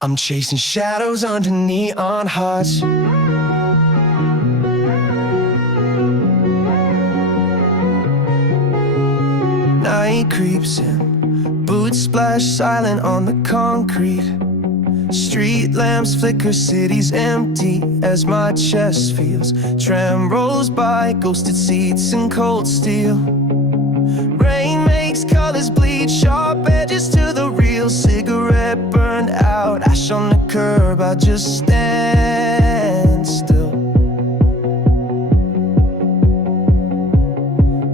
I'm chasing shadows under neon hearts. Night creeps in, boots splash silent on the concrete. Street lamps flicker, city's empty as my chest feels. Tram rolls by, ghosted seats and cold steel. Rain makes colors bleed, sharp edges to the real. Cigarette burned out, ash on the curb, I just stand still.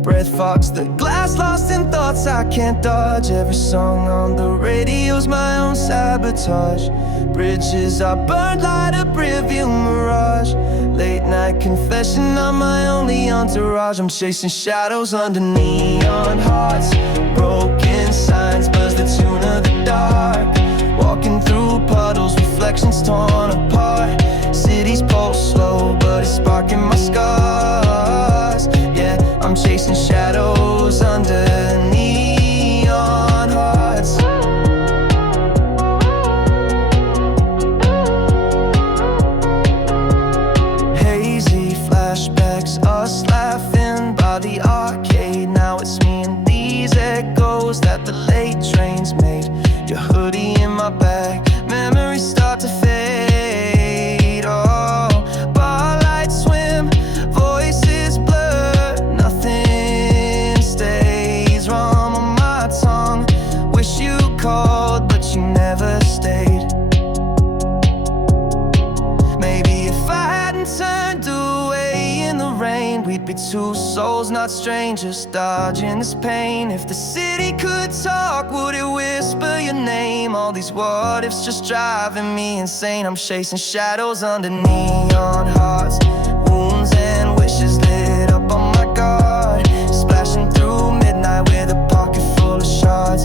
Breath fogs the glass, lost in thoughts I can't dodge. Every song on the radio's my own sabotage. Bridges are burned, light up rearview mirage. Late night confession, I'm my only entourage. I'm chasing shadows under neon hearts. Broken signs buzz the tune of the dark. Walking through puddles, reflections torn apart. City's pulse slow, but it's sparking my scars. Yeah, I'm chasing shadows under neon hearts. Hazy flashbacks, us laughing by the arcade. Now it's me and these echoes that the late trains made. Your hoodie in my bag, memories start to fade. Oh, bar lights swim, voices blur. Nothing stays wrong on my tongue. Wish you called, but you never stayed. Maybe if I hadn't turned away in the rain, we'd be two souls, not strangers, dodging this pain. If the city could talk, would it whisper your name? All these what ifs just driving me insane. I'm chasing shadows under neon hearts. Wounds and wishes lit up on my guard. Splashing through midnight with a pocket full of shards.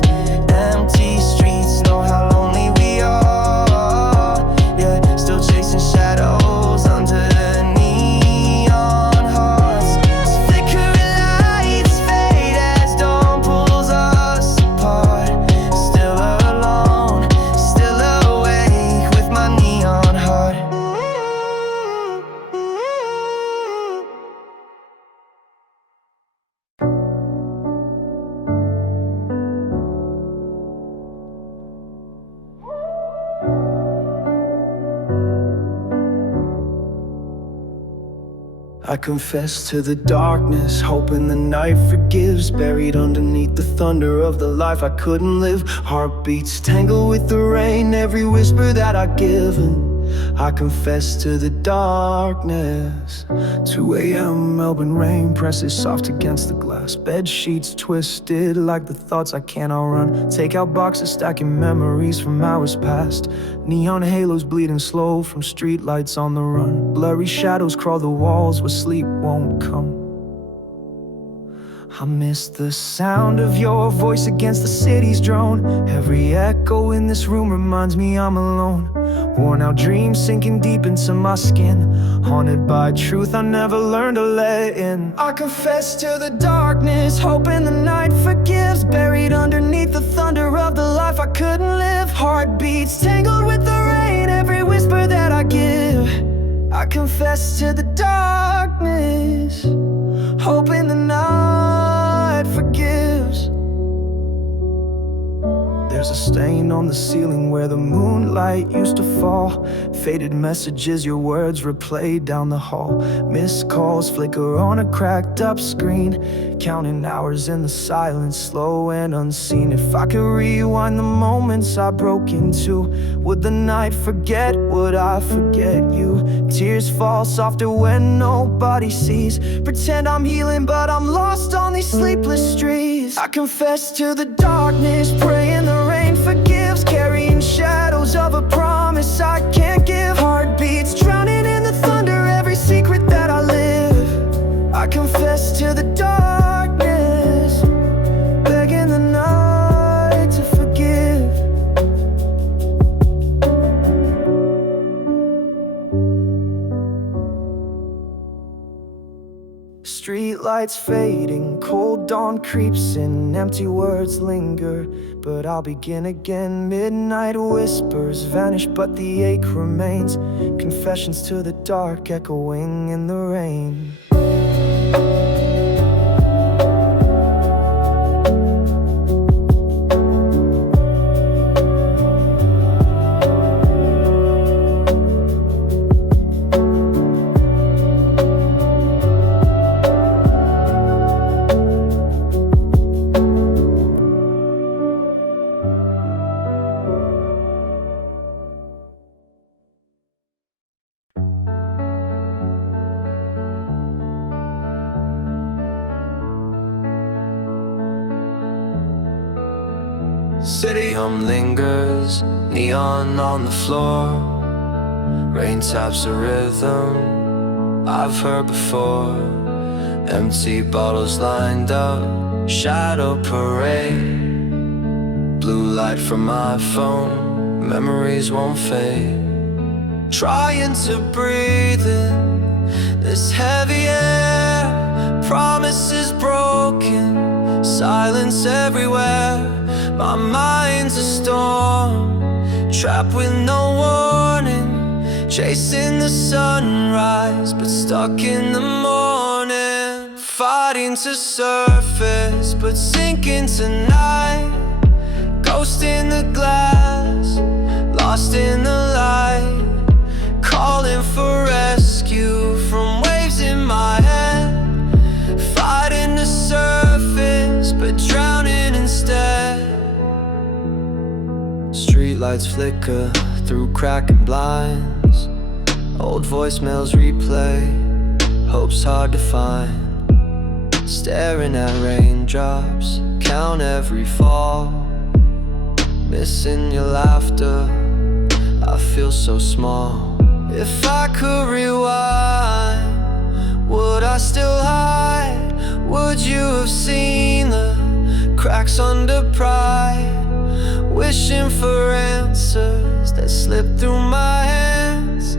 Empty streets know how lonely we are. Yeah, still chasing shadows under neon hearts. Flickering lights fade as dawn pulls us apart. Still alone, still awake with my neon heart. I confess to the darkness, hoping the night forgives. Buried underneath the thunder of the life I couldn't live. Heartbeats tangle with the rain, every whisper that I've given. I confess to the darkness. 2 a.m. Melbourne rain presses soft against the glass. Bed sheets twisted like the thoughts I can't outrun. Take out boxes stacking memories from hours past. Neon halos bleeding slow from street lights on the run. Blurry shadows crawl the walls where sleep won't come. I miss the sound of your voice against the city's drone. Every echo in this room reminds me I'm alone. Worn out dreams sinking deep into my skin. Haunted by truth I never learned to let in. I confess to the darkness, hoping the night forgives. Buried underneath the thunder of the life I couldn't live. Heartbeats tangled with the rain, every whisper that I give. I confess to the darkness, hoping the night forgives. There's a stain on the ceiling where the moonlight used to fall. Faded messages, your words replayed down the hall. Missed calls flicker on a cracked up screen. Counting hours in the silence, slow and unseen. If I could rewind the moments I broke into, would the night forget, would I forget you? Tears fall softer when nobody sees. Pretend I'm healing but I'm lost on these sleepless streets. I confess to the darkness, praying the rain forgives. Carrying shadows of a promise I can't give. Heartbeats drowning in the thunder, every secret that I live. I confess to the darkness, begging the night to forgive. Street Streetlights fading, cold dawn creeps in, empty words linger, but I'll begin again. Midnight whispers vanish, but the ache remains. Confessions to the dark, echoing in the rain. City hum lingers, neon on the floor. Rain taps a rhythm I've heard before. Empty bottles lined up, shadow parade. Blue light from my phone, memories won't fade. Trying to breathe in this heavy air. Promises broken, silence everywhere. My mind's a storm, trapped with no warning. Chasing the sunrise, but stuck in the morning. Fighting to surface, but sinking tonight. Ghost in the glass, lost in the light. Calling for rescue from waves in my head. Fighting to surface, but drowning instead. Streetlights flicker through cracking blinds. Old voicemails replay, hope's hard to find. Staring at raindrops, count every fall. Missing your laughter, I feel so small. If I could rewind, would I still hide? Would you have seen the cracks under pride? Wishing for answers that slip through my hands.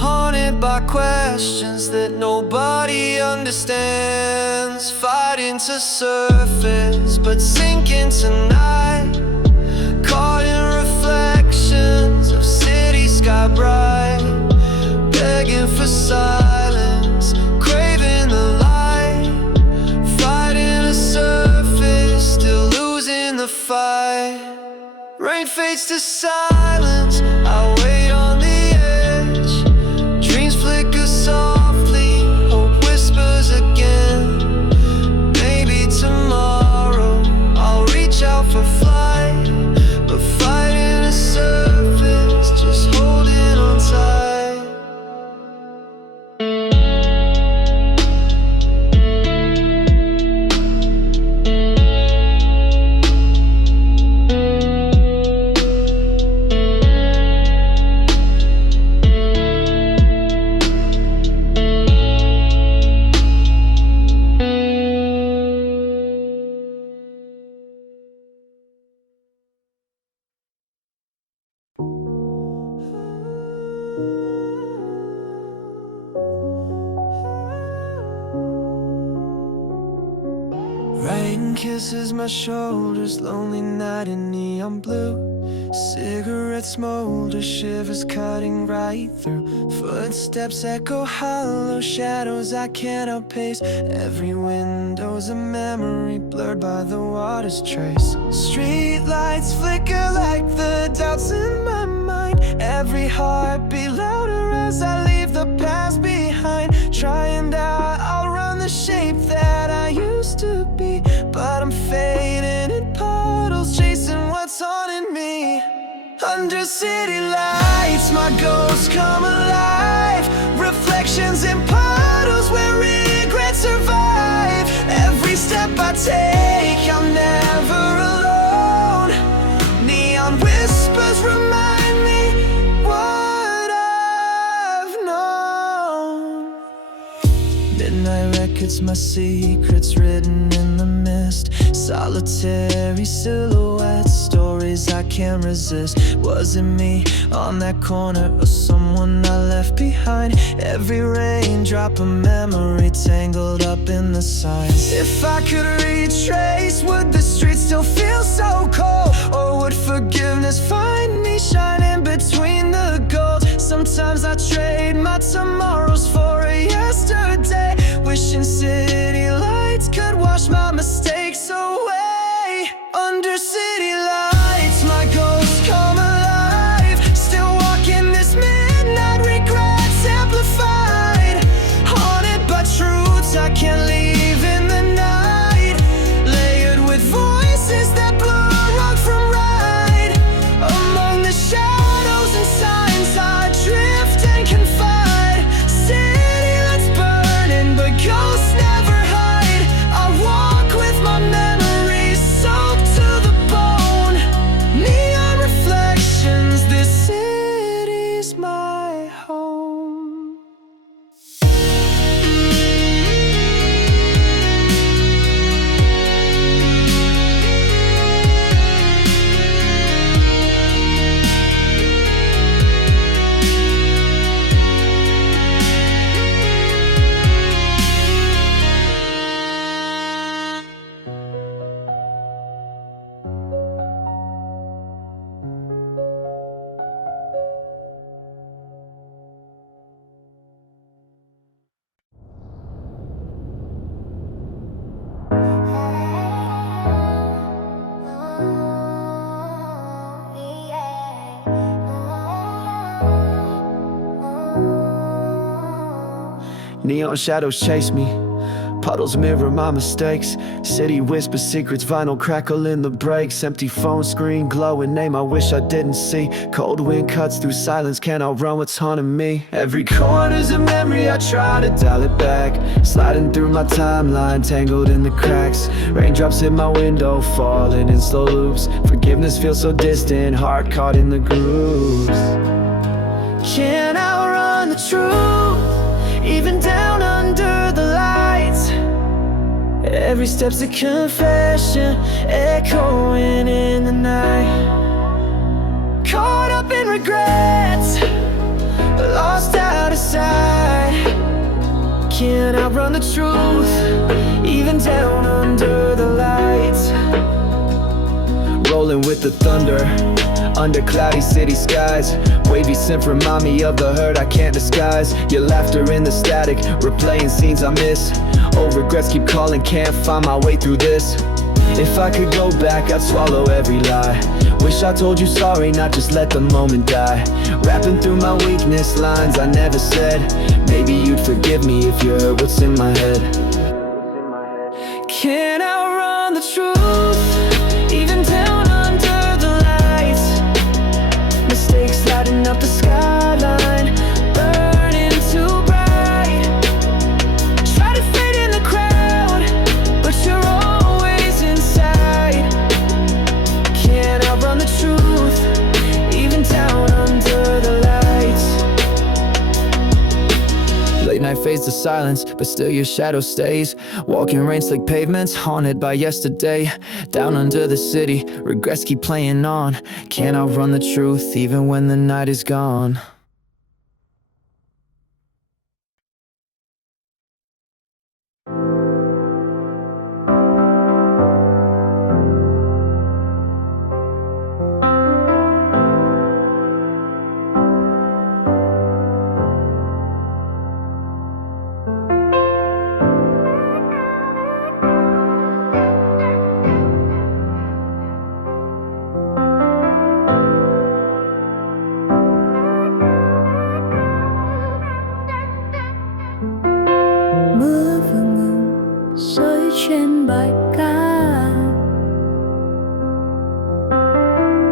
Haunted by questions that nobody understands. Fighting to surface, but sinking tonight. Caught in reflections of city sky bright. Begging for silence, craving the light. Fighting to surface, still losing the fight. Rain fades to silence, I wait on the edge. Dreams flicker softly, hope whispers again. Maybe tomorrow I'll reach out for flight, but fighting the surface, just holding on tight. Rain kisses my shoulders, lonely night in neon blue. Cigarette smolder, shivers cutting right through. Footsteps echo hollow, shadows I can't outpace. Every window's a memory blurred by the water's trace. Streetlights flicker like the doubts in my mind. Every heartbeat louder as I leave the past behind. Trying out, I'll run the shape that I used to be, but I'm fading in puddles, chasing what's haunting me. Under city lights, my ghosts come alive. Reflections in puddles where regrets survive. Every step I take, I'm never alone. Neon whispers remind me what I've known. Midnight records, my secrets written in the mist. Solitary silhouettes, stories stories I can't resist. Was it me on that corner or someone I left behind? Every raindrop a memory tangled up in the signs. If I could retrace, would the streets still feel so cold? Or would forgiveness find me shining between the gold? Sometimes I trade my tomorrows for a yesterday, wishing city lights could wash my mistakes away. Under city lights, my ghosts come alive, still walking this midnight, regrets amplified. Haunted by truths I can't leave in the night, layered with voices that blur wrong from right. Among the shadows and signs I drift and confide. City lights burning but ghosts never hide. I walk with my memories soaked to the bone. Neon reflections, this city's my home. Neon shadows chase me, puddles mirror my mistakes. City whispers secrets, vinyl crackle in the breaks. Empty phone screen glowing name I wish I didn't see. Cold wind cuts through silence, can't outrun what's haunting me. Every corner's a memory, I try to dial it back. Sliding through my timeline, tangled in the cracks. Raindrops hit my window, falling in slow loops. Forgiveness feels so distant, heart caught in the grooves. Can't outrun the truth, even down under the lights. Every step's a confession, echoing in the night. Caught up in regrets, lost out of sight. Can't outrun the truth, even down under the lights. Rolling with the thunder, under cloudy city skies. Wavy synth remind me of the hurt I can't disguise. Your laughter in the static, replaying scenes I miss. Old regrets keep calling, can't find my way through this. If I could go back, I'd swallow every lie. Wish I told you sorry, not just let the moment die. Rapping through my weakness, lines I never said. Maybe you'd forgive me if you heard what's in my head. Can't outrun the truth, even down under the lights. Mistakes lighting up the skyline, burning too bright. Try to fade in the crowd, but you're always inside. Can't outrun the truth, even down under the lights. Late night fades to silence, but still your shadow stays. Walking rain slick pavements, haunted by yesterday. Down under the city, regrets keep playing on. Can't outrun the truth, even when the night is gone. Mưa vừa ngừng rơi trên bãi cát,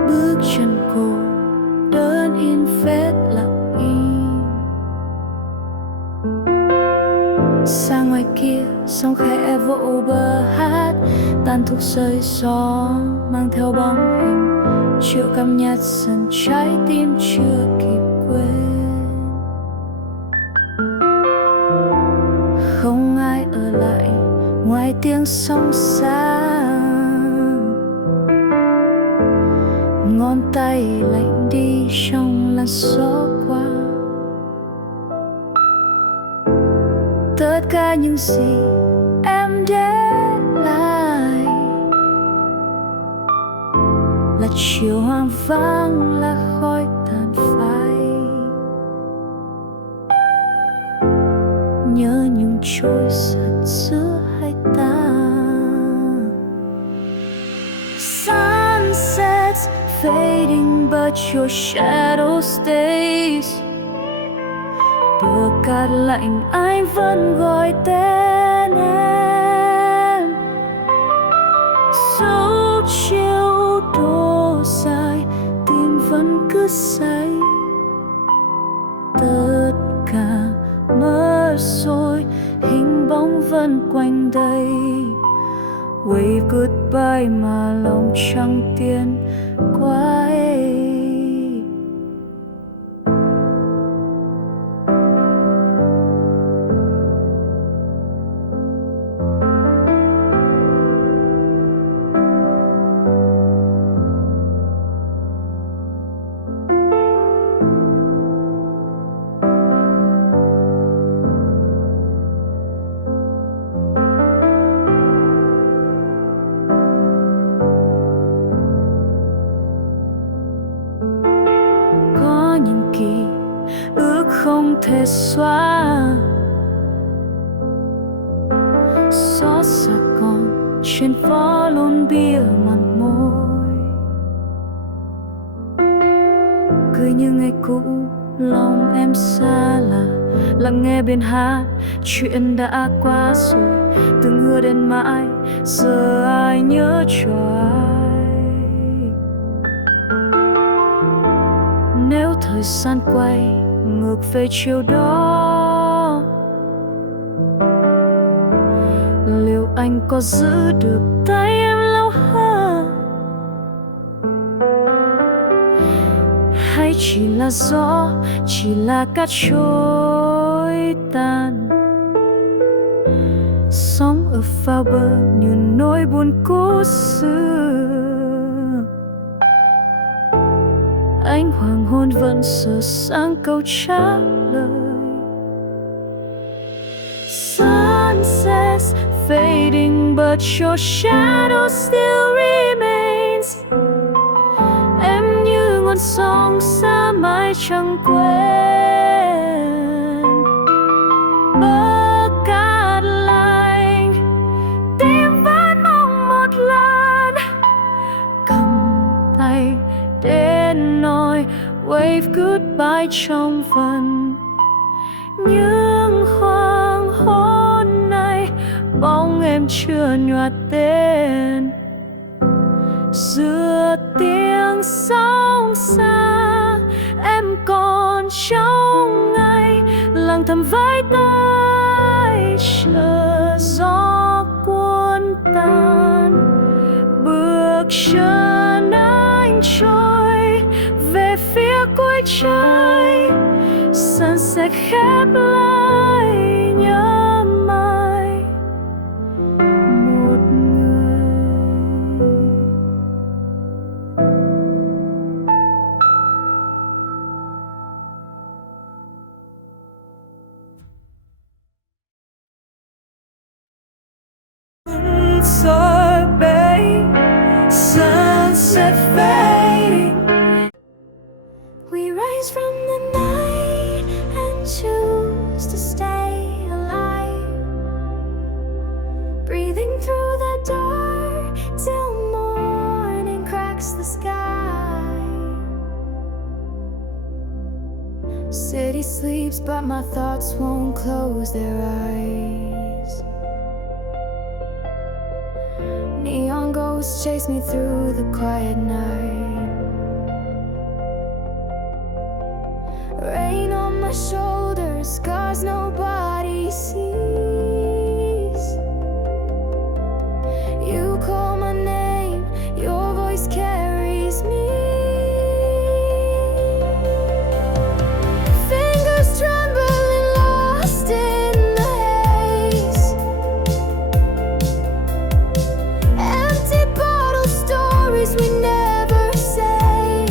bước chân cô đơn in phết lặng im. Xa ngoài kia sóng khẽ vỗ bờ hát, tàn thuốc rơi gió mang theo bóng hình. Chiều căm nhạt dần trái tim chưa kịp quên. Không ai ở lại ngoài tiếng sóng xa. xóa qua. Tất cả những gì em để lại là chiều hoang vắng, là khói tàn phai, nhớ nhung trôi giặt giữa hai ta. Sunsets fading but your shadow stays. Bờ cát lạnh anh vẫn gọi tên em. Dấu chiều đổ dài, tim vẫn cứ say. Tất cả mất rồi, hình bóng vẫn quanh đây. Wave goodbye mà lòng chẳng tiến qua ấy. Những ký ức không thể xóa, xót xa còn trên phố luôn bia mặt môi. Cười như ngày cũ, lòng em xa lạ, lắng nghe bên hát chuyện đã qua rồi. Từng hứa đến mãi, giờ ai nhớ cho ai. Nếu thời gian quay ngược về chiều đó, liệu anh có giữ được tay em lâu hơn, hay chỉ là gió, chỉ là cát trôi tan. Sóng ở vào bờ như nỗi buồn cũ xưa. Ánh hoàng hôn vẫn sờ sáng câu trả lời. Sunsets fading but your shadow still remains. Em như ngọn sóng xa mãi chẳng quên. Bờ cát lạnh, tim vẫn mong một lần cầm tay đến nói wave goodbye trong vần. Nhưng hoàng hôn này bóng em chưa nhòa tên. Giữa tiếng sóng xa em còn trong ngày lặng thầm vai tay chờ gió cuốn tan. Bước chân anh trôi về phía cuối trời, sân sẽ khép lại nhớ mãi một người. Unsaid, sunset fading. We rise from the night and choose to stay alive, breathing through the dark till morning cracks the sky. City sleeps but my thoughts won't close their eyes. Neon ghosts chase me through the quiet night. Rain on my shoulders, scars nobody sees. You call my name, your voice carries me. Fingers trembling, lost in the haze. Empty bottle stories we never say.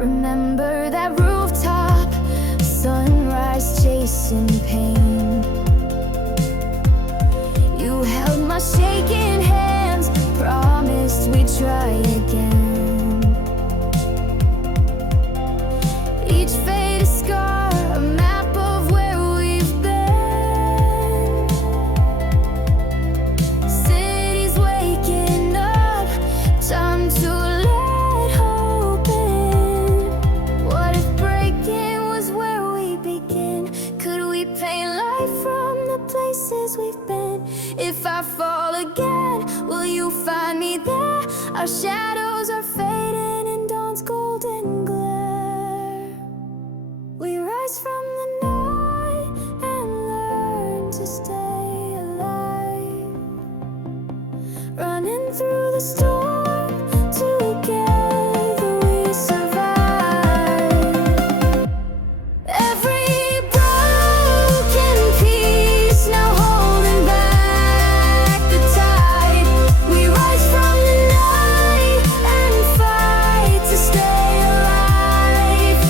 Remember that rooftop, sunrise chasing pain. You held my shaking hands, promised we'd try again. Each faded scar, a map of where we've been. Cities waking up, time to let hope in. What if breaking was where we begin? Could we paint life from the places we've been? If I fall again, will you find me there? Our shadows are fading in dawn's golden glare. We rise from the night and learn to stay alive, running through the storm, together we survive. Every broken piece now holding back the tide. We rise from the night and fight to stay alive.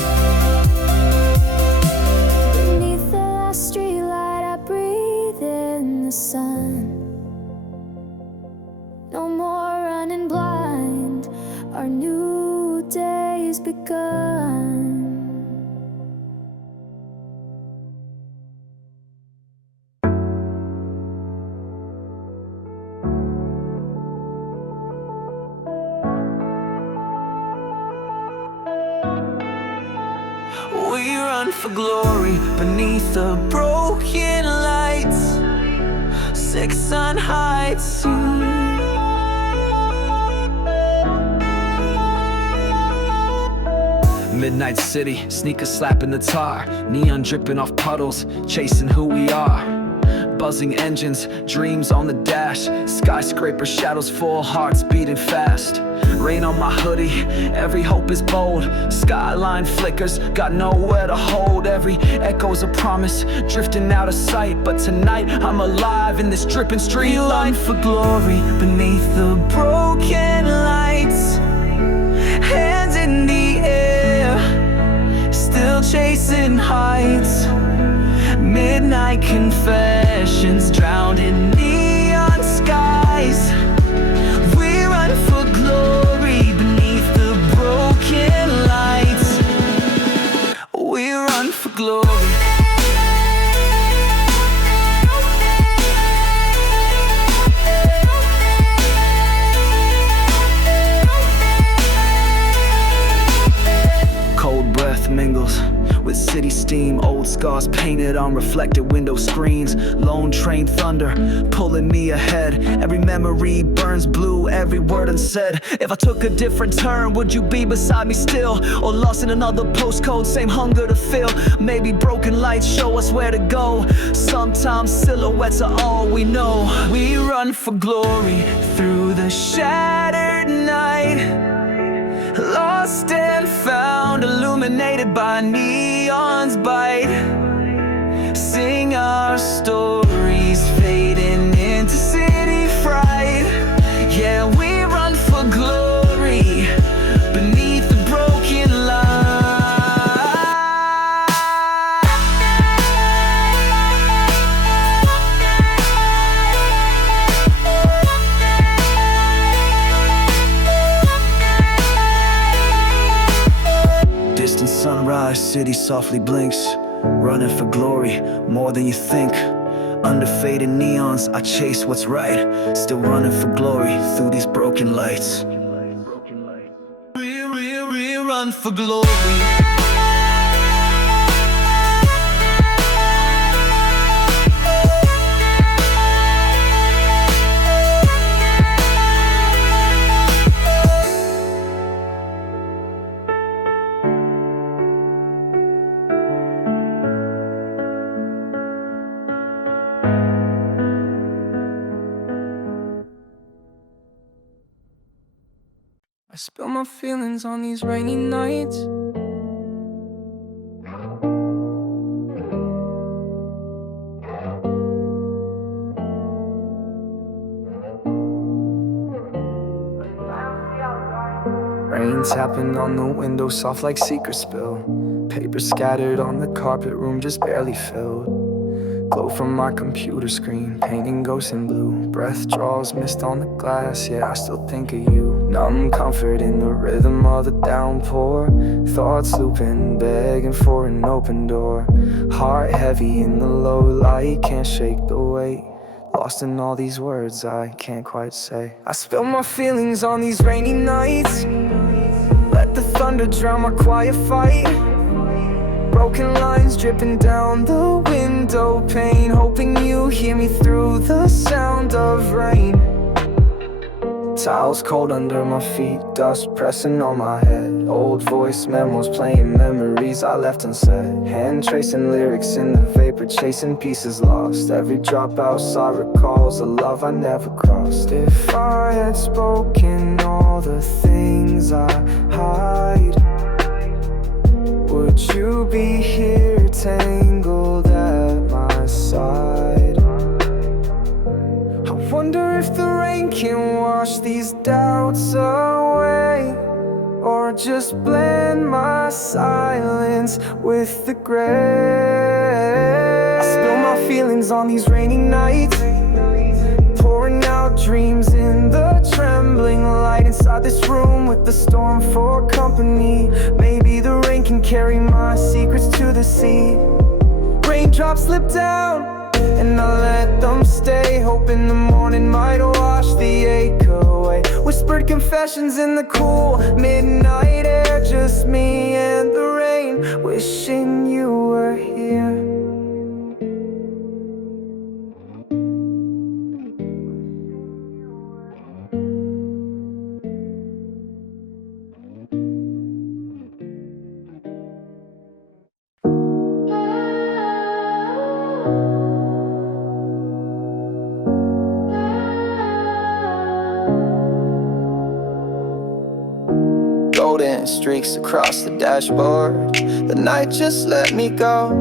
Beneath the last streetlight, I breathe in the sun. No more running blind, our new day's begun. We run for glory beneath the broken lights. Six on heights. Midnight city, sneakers slapping the tar, neon dripping off puddles, chasing who we are. Buzzing engines, dreams on the dash, skyscraper shadows full, hearts beating fast. Rain on my hoodie, every hope is bold. Skyline flickers, got nowhere to hold. Every echo's a promise, drifting out of sight. But tonight I'm alive in this dripping street. We run for glory beneath the broken lights. Hands in the air, still chasing heights. Midnight confessions drowned in neon skies. We run for glory beneath the broken lights. We run for glory. Cold breath mingles with city steam, old scars painted on reflected window screens. Lone train thunder pulling me ahead. Every memory burns blue, every word unsaid. If I took a different turn, would you be beside me still? Or lost in another postcode, same hunger to fill? Maybe broken lights show us where to go. Sometimes silhouettes are all we know. We run for glory through the shattered night. Lost and found, illuminated by neon's bite. Sing our stories, fading into city fright. Yeah, we run for glory beneath the broken Distant sunrise, city softly blinks. Running for glory, more than you think. Under faded neons, I chase what's right. Still running for glory through these broken lights. We run for glory. I spill my feelings on these rainy nights. Rain Rain tapping on the window, soft like secret spill. Paper scattered on the carpet, room just barely filled. Glow from my computer screen, painting ghosts in blue. Breath draws mist on the glass, yeah, I still think of you. Numb comfort in the rhythm of the downpour. Thoughts looping, begging for an open door. Heart heavy in the low light, can't shake the weight. Lost in all these words I can't quite say. I spill my feelings on these rainy nights. Let the thunder drown my quiet fight. Broken lines dripping down the window pane, hoping you hear me through the sound of rain. Towels cold under my feet, dust pressing on my head. Old voice memos playing memories I left unsaid. Hand tracing lyrics in the vapor, chasing pieces lost. Every drop outside recalls a love I never crossed. If I had spoken all the things I hide, would you be here tangled at my side? I wonder if the rain can wash these doubts away, or just blend my silence with the gray. I spill my feelings on these rainy nights, pouring out dreams in the trembling light. Inside this room with the storm for company, maybe the rain can carry my secrets to the sea. Raindrops slip down and I let them stay, hoping the morning might wash the ache away. Whispered confessions in the cool midnight air, just me and the rain, wishing you were here. Golden streaks across the dashboard, the night just let me go.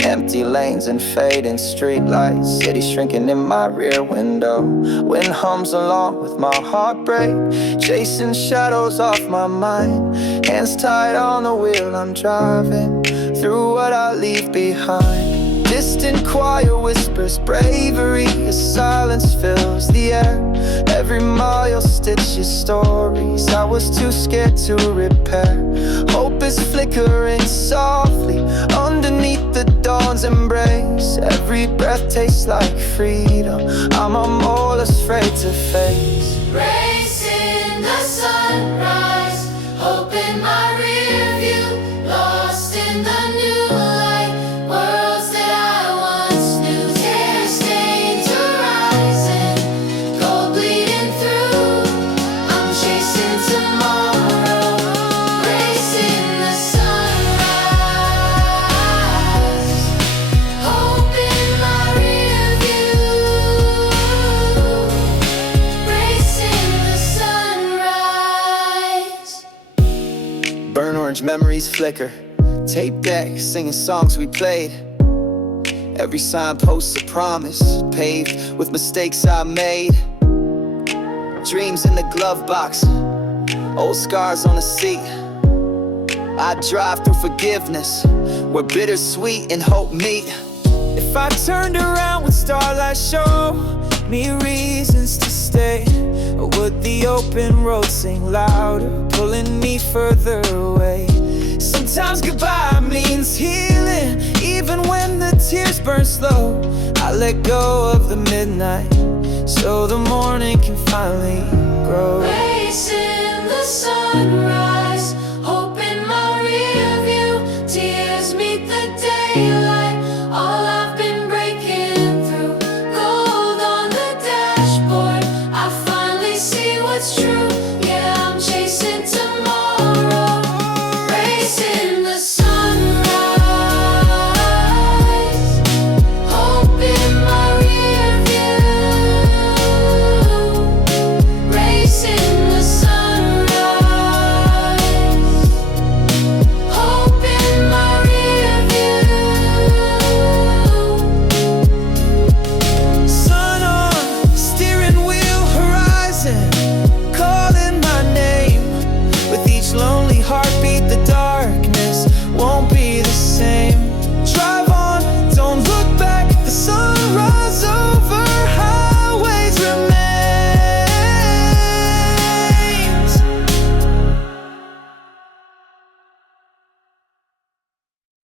Empty lanes and fading streetlights, city shrinking in my rear window. Wind hums along with my heartbreak, chasing shadows off my mind. Hands tied on the wheel, I'm driving through what I leave behind. Distant choir whispers bravery as silence fills the air. Every mile stitches stories I was too scared to repair. Hope is flickering softly underneath the dawn's embrace. Every breath tastes like freedom, I'm all afraid to face. Racing the sunrise, hope in my rear view, lost in the new light, worlds that I once knew. Tear stains arising, gold bleeding through. I'm chasing tomorrow, racing the sunrise, hope in my rear view, racing the sunrise. Burn orange memories flicker, tape deck singing songs we played. Every signpost a promise, paved with mistakes I made. Dreams in the glove box, old scars on the seat. I drive through forgiveness, where bittersweet and hope meet. If I turned around, would starlight show me reasons to stay? Or would the open road sing louder, pulling me further away? Sometimes goodbye means healing, even when the tears burn slow. I let go of the midnight, so the morning can finally grow. Racing the sunrise.